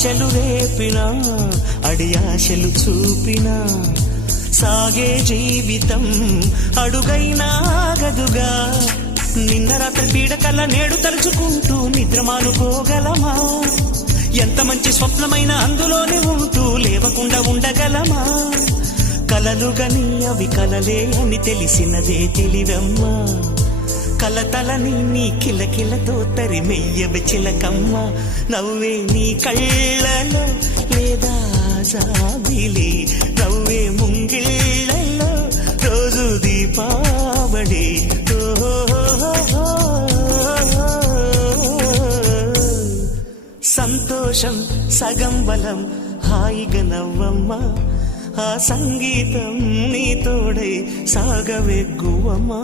ఆశలు రేపినా అడియాశలు చూపినా సాగే జీవితం అడుగైనా ఆగదుగా. నిన్న రాత్రి పీడకల్లా నేడు తలుచుకుంటూ నిద్రమానుకోగలమా? ఎంత మంచి స్వప్నమైన అందులోనే ఉంటూ లేవకుండా ఉండగలమా? కలలుగని అవి కలలే అని తెలిసినదే తెలివమ్మా. కలతలని నీ కిలకిలతో తరిమెయ్యవి చిలకమ్మ. నవ్వే నీ కళ్ళలో లేదా జాబిలి, నవ్వే ముంగిళ్ళలో రోజు దీపావళి. సంతోషం సగం బలం, హాయిగా నవ్వమ్మా. ఆ సంగీతం నీ తోడై సాగవెగ్గువమ్మా.